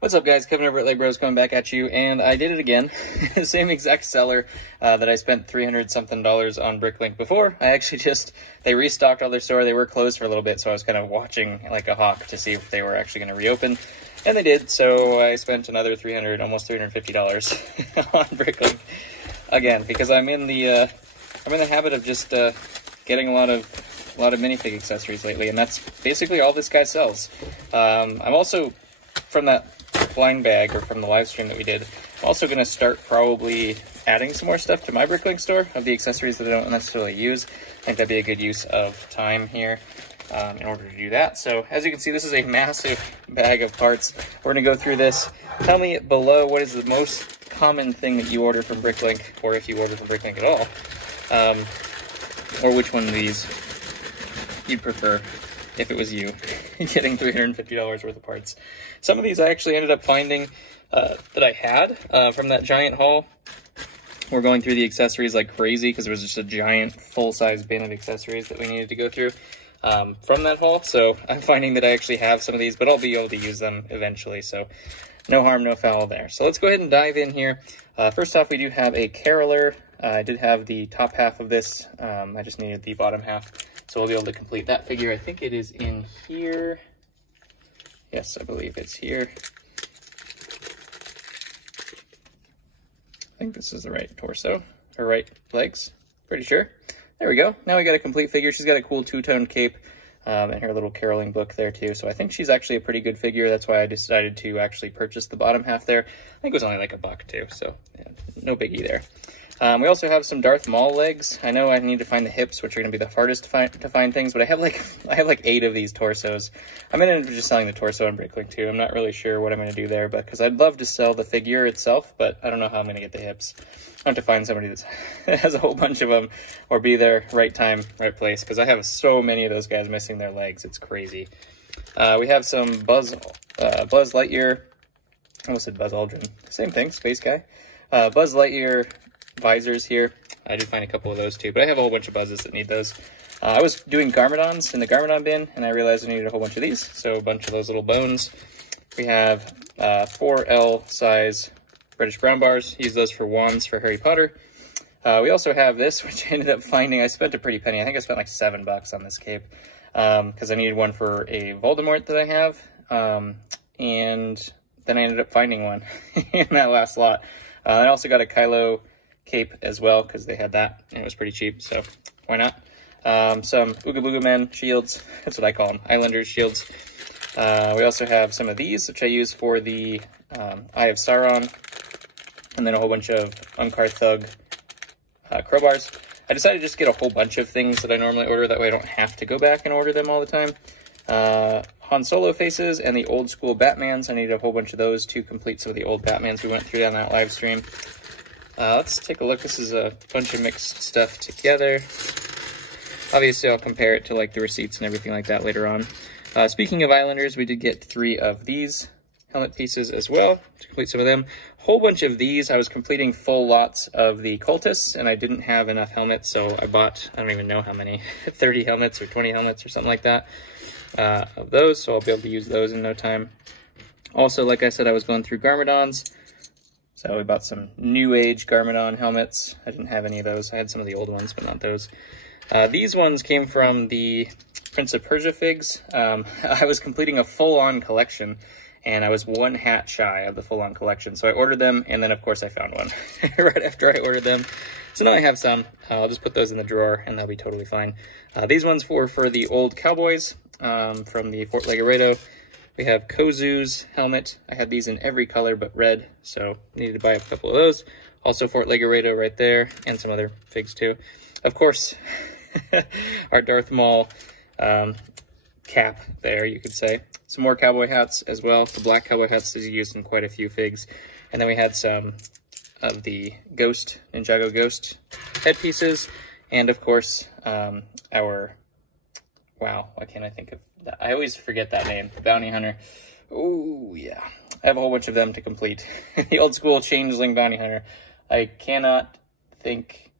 What's up, guys? Kevin over at Leg Bros coming back at you, and I did it again. Same exact seller that I spent $300 something on Bricklink before. They restocked all their store. They were closed for a little bit, so I was kind of watching like a hawk to see if they were actually going to reopen, and they did. So I spent another almost $350 on Bricklink again because I'm in the habit of just getting a lot of minifig accessories lately, and that's basically all this guy sells. I'm also from that blind bag, or from the live stream that we did, I'm also going to start probably adding some more stuff to my Bricklink store of the accessories that I don't necessarily use. I think that'd be a good use of time here in order to do that. So as you can see, this is a massive bag of parts. We're going to go through this. Tell me below what is the most common thing that you order from Bricklink, or if you order from Bricklink at all, or which one of these you'd prefer if it was you getting $350 worth of parts. Some of these I actually ended up finding that I had from that giant haul. We're going through the accessories like crazy because there was just a giant full-size bin of accessories that we needed to go through from that haul. So I'm finding that I actually have some of these, but I'll be able to use them eventually. So no harm, no foul there. So let's go ahead and dive in here. First off, we do have a caroler. I did have the top half of this. I just needed the bottom half. So we'll be able to complete that figure. I think it is in here. Yes, I believe it's here. I think this is the right torso, or right legs. Pretty sure. There we go. Now we got a complete figure. She's got a cool two-tone cape and her little caroling book there too. So I think she's actually a pretty good figure. That's why I decided to actually purchase the bottom half there. I think it was only like $1 too, so yeah, no biggie there. We also have some Darth Maul legs. I know I need to find the hips, which are going to be the hardest to find things, but I have like 8 of these torsos. I'm going to end up just selling the torso on Bricklink too. I'm not really sure what I'm going to do there, but because I'd love to sell the figure itself, but I don't know how I'm going to get the hips. I have to find somebody that has a whole bunch of them, or be there right time, right place, because I have so many of those guys missing their legs. It's crazy. We have some Buzz Lightyear. I almost said Buzz Aldrin. Same thing, space guy. Buzz Lightyear visors here. I did find a couple of those too, but I have a whole bunch of Buzzes that need those. I was doing Garmadons in the Garmadon bin, and I realized I needed a whole bunch of these, so a bunch of those little bones. We have 4L size British Brown bars. Use those for wands for Harry Potter. We also have this, which I ended up finding. I spent a pretty penny. I think I spent like $7 on this cape because I needed one for a Voldemort that I have, and then I ended up finding one in that last lot. I also got a Kylo cape as well because they had that and it was pretty cheap, so why not? Some Ooga Booga Man shields. That's what I call them, Islanders shields. We also have some of these, which I use for the Eye of Sauron, and then a whole bunch of Unkar Thug crowbars. I decided to just get a whole bunch of things that I normally order, that way I don't have to go back and order them all the time. Han Solo faces and the old school Batmans. I needed a whole bunch of those to complete some of the old Batmans we went through on that live stream. Let's take a look. This is a bunch of mixed stuff together. Obviously, I'll compare it to like the receipts and everything like that later on. Speaking of Islanders, we did get 3 of these helmet pieces as well to complete some of them. Whole bunch of these. I was completing full lots of the cultists, and I didn't have enough helmets, so I bought, I don't even know how many, 30 helmets or 20 helmets or something like that of those, so I'll be able to use those in no time. Also, like I said, I was going through Garmadons. So we bought some new age Garmadon helmets. I didn't have any of those. I had some of the old ones, but not those. These ones came from the Prince of Persia figs. I was completing a full-on collection, and I was 1 hat shy of the full-on collection. So I ordered them, and then of course I found one right after I ordered them. So now I have some. I'll just put those in the drawer, and they'll be totally fine. These ones were for the old cowboys from the Fort Legoredo. We have Kozu's helmet. I had these in every color but red, so needed to buy a couple of those. Also Fort Legoredo right there, and some other figs too. Of course, our Darth Maul cap there, you could say. Some more cowboy hats as well. The black cowboy hats is used in quite a few figs. And then we had some of the Ghost, Ninjago Ghost headpieces. And of course, our, wow, why can't I think of that? I always forget that name, the Bounty Hunter. Oh, yeah. I have a whole bunch of them to complete. The old school Changeling Bounty Hunter. I cannot think.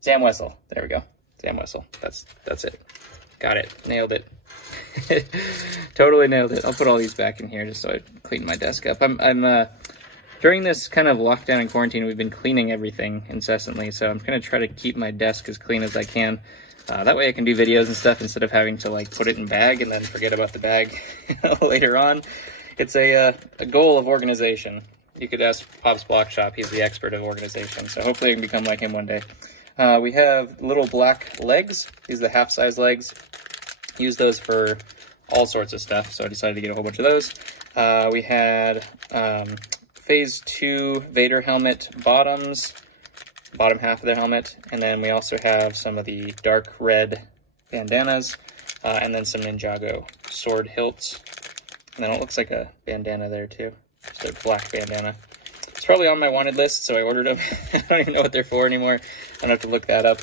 Sam Wessel. There we go. Sam Wessel. That's it. Got it. Nailed it. Totally nailed it. I'll put all these back in here just so I clean my desk up. During this kind of lockdown and quarantine, we've been cleaning everything incessantly, so I'm going to try to keep my desk as clean as I can. That way I can do videos and stuff instead of having to like put it in bag and then forget about the bag later on. It's a goal of organization. You could ask Pop's Block Shop. He's the expert of organization, so hopefully I can become like him one day. We have little black legs. These are the half-size legs. Use those for all sorts of stuff, so I decided to get a whole bunch of those. We had Phase 2 Vader helmet bottoms, bottom half of the helmet, and then we also have some of the dark red bandanas, and then some Ninjago sword hilts. And then it looks like a bandana there too, just a black bandana. It's probably on my wanted list, so I ordered them. I don't even know what they're for anymore. I don't have to look that up.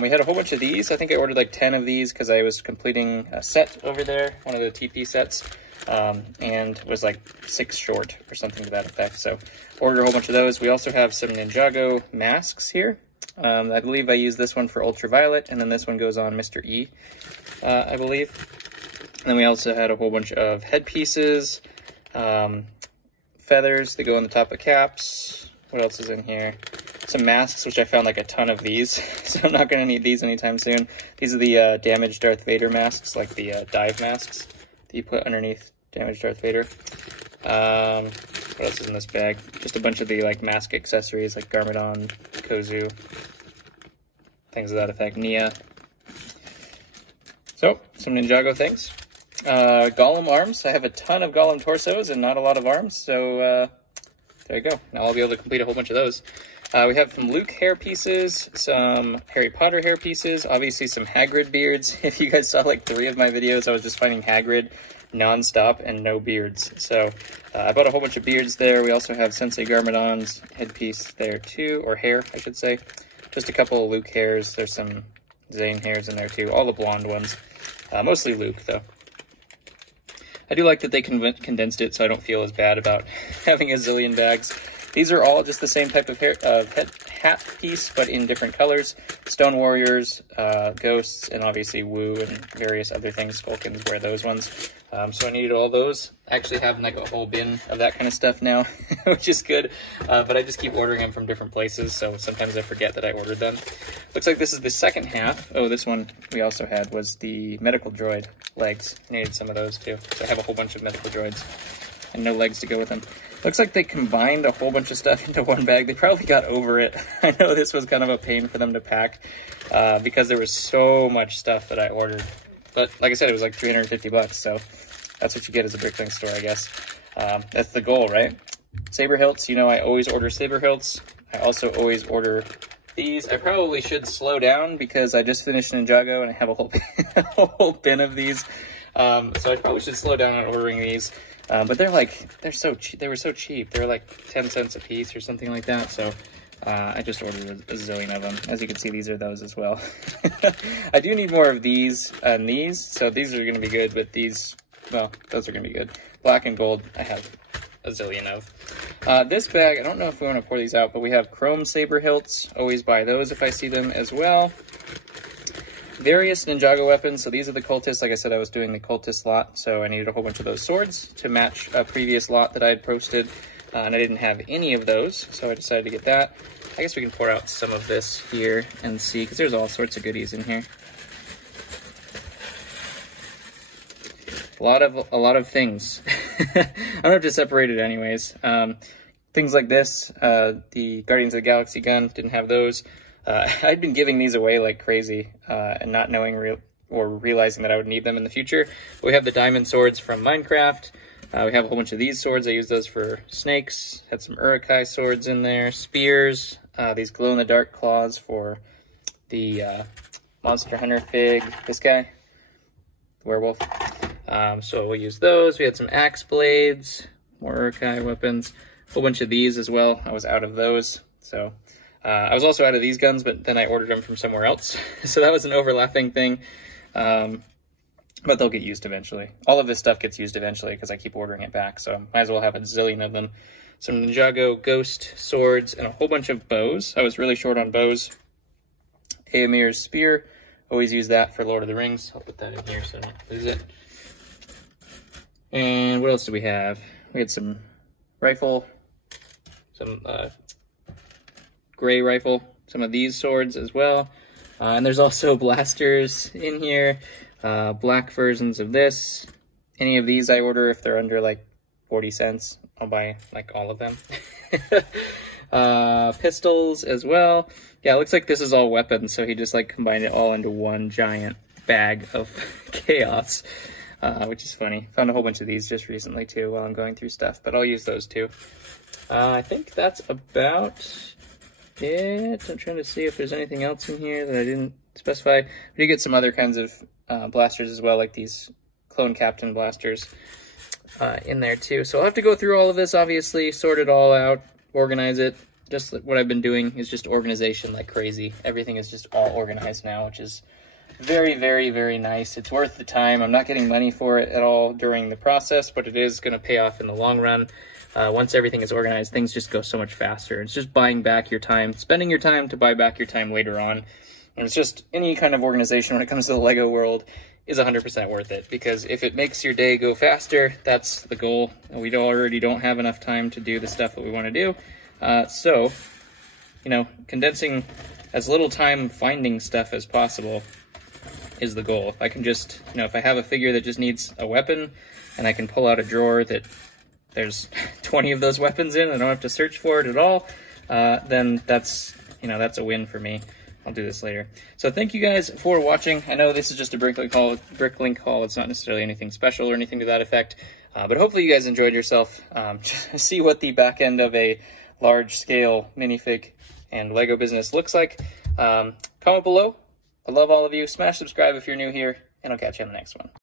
We had a whole bunch of these. I think I ordered like 10 of these because I was completing a set over there, one of the TP sets, and was like 6 short or something to that effect. So ordered a whole bunch of those. We also have some Ninjago masks here. I believe I used this one for Ultraviolet, and then this one goes on Mr. E, I believe. And then we also had a whole bunch of headpieces, feathers that go on the top of caps. What else is in here? Some masks, which I found like a ton of these, so I'm not going to need these anytime soon. These are the damaged Darth Vader masks, like the dive masks that you put underneath damaged Darth Vader. What else is in this bag? Just a bunch of the like mask accessories, like Garmadon, Kozu, things of that effect, Nia. So, some Ninjago things. Golem arms. I have a ton of Golem torsos and not a lot of arms, so there you go. Now I'll be able to complete a whole bunch of those. We have some Luke hair pieces, some Harry Potter hair pieces, obviously some Hagrid beards. If you guys saw like 3 of my videos, I was just finding Hagrid non-stop and no beards. So I bought a whole bunch of beards there. We also have Sensei Garmadon's headpiece there too, or hair, I should say. Just a couple of Luke hairs. There's some Zane hairs in there too, all the blonde ones. Mostly Luke though. I do like that they condensed it so I don't feel as bad about having a zillion bags. These are all just the same type of hat piece, but in different colors. Stone Warriors, Ghosts, and obviously Wu and various other things. Vulcans wear those ones. So I needed all those. I actually have like a whole bin of that kind of stuff now, which is good. But I just keep ordering them from different places, so sometimes I forget that I ordered them. Looks like this is the second half. Oh, this one we also had was the medical droid legs. I needed some of those too. So I have a whole bunch of medical droids and no legs to go with them. Looks like they combined a whole bunch of stuff into one bag. They probably got over it. I know this was kind of a pain for them to pack because there was so much stuff that I ordered. But like I said, it was like 350 bucks, so that's what you get as a Bricklink store, I guess. That's the goal, right? Saber hilts, you know I always order saber hilts. I also always order these. I probably should slow down because I just finished Ninjago and I have a whole bin of these. So I probably should slow down on ordering these. But they're so cheap. They were so cheap. They were like 10 cents a piece or something like that. So I just ordered a zillion of them. As you can see, these are those as well. I do need more of these and these. So these are going to be good, but these, well, those are going to be good. Black and gold, I have a zillion of. This bag, I don't know if we want to pour these out, but we have chrome saber hilts. Always buy those if I see them as well. Various Ninjago weapons. So these are the cultists. Like I said, I was doing the cultist lot, so I needed a whole bunch of those swords to match a previous lot that I had posted, and I didn't have any of those, so I decided to get that. I guess we can pour out some of this here and see, because there's all sorts of goodies in here. A lot of things. I don't have to separate it anyways. Things like this, the Guardians of the Galaxy gun, didn't have those. I'd been giving these away like crazy and not knowing or realizing that I would need them in the future. But we have the diamond swords from Minecraft. We have a whole bunch of these swords. I use those for snakes. Had some Urukai swords in there. Spears. These glow-in-the-dark claws for the Monster Hunter fig. This guy. The werewolf. So we'll use those. We had some axe blades. More Urukai weapons. A whole bunch of these as well. I was out of those. So... I was also out of these guns, but then I ordered them from somewhere else. So that was an overlapping thing. But they'll get used eventually. All of this stuff gets used eventually because I keep ordering it back. So might as well have a zillion of them. Some Ninjago ghost swords and a whole bunch of bows. I was really short on bows. Eomir's spear, Always use that for Lord of the Rings. I'll put that in here so I don't lose it. And what else do we have? We had some rifle, some gray rifle, some of these swords as well. And there's also blasters in here, black versions of this. Any of these I order if they're under like 40 cents. I'll buy like all of them. Pistols as well. Yeah, it looks like this is all weapons, so he just like combined it all into one giant bag of chaos, which is funny. Found a whole bunch of these just recently too while I'm going through stuff, but I'll use those too. I think that's about it. I'm trying to see if there's anything else in here that I didn't specify. We did get some other kinds of blasters as well, like these Clone Captain blasters in there too. So I'll have to go through all of this, obviously, sort it all out, organize it. Just what I've been doing is just organization like crazy. Everything is just all organized now, which is very, very, very nice. It's worth the time. I'm not getting money for it at all during the process, but it is going to pay off in the long run. Once everything is organized, things just go so much faster. It's just buying back your time, spending your time to buy back your time later on. And it's just any kind of organization when it comes to the Lego world is 100% worth it, because if it makes your day go faster, that's the goal. We already don't have enough time to do the stuff that we want to do. So, you know, condensing as little time finding stuff as possible is the goal. If I can just, you know, if I have a figure that just needs a weapon and I can pull out a drawer that there's 20 of those weapons in, I don't have to search for it at all, then that's, you know, that's a win for me. I'll do this later. So thank you guys for watching. I know this is just a Bricklink haul. It's not necessarily anything special or anything to that effect, but hopefully you guys enjoyed yourself. See what the back end of a large-scale minifig and Lego business looks like. Comment below. I love all of you. Smash subscribe if you're new here, and I'll catch you on the next one.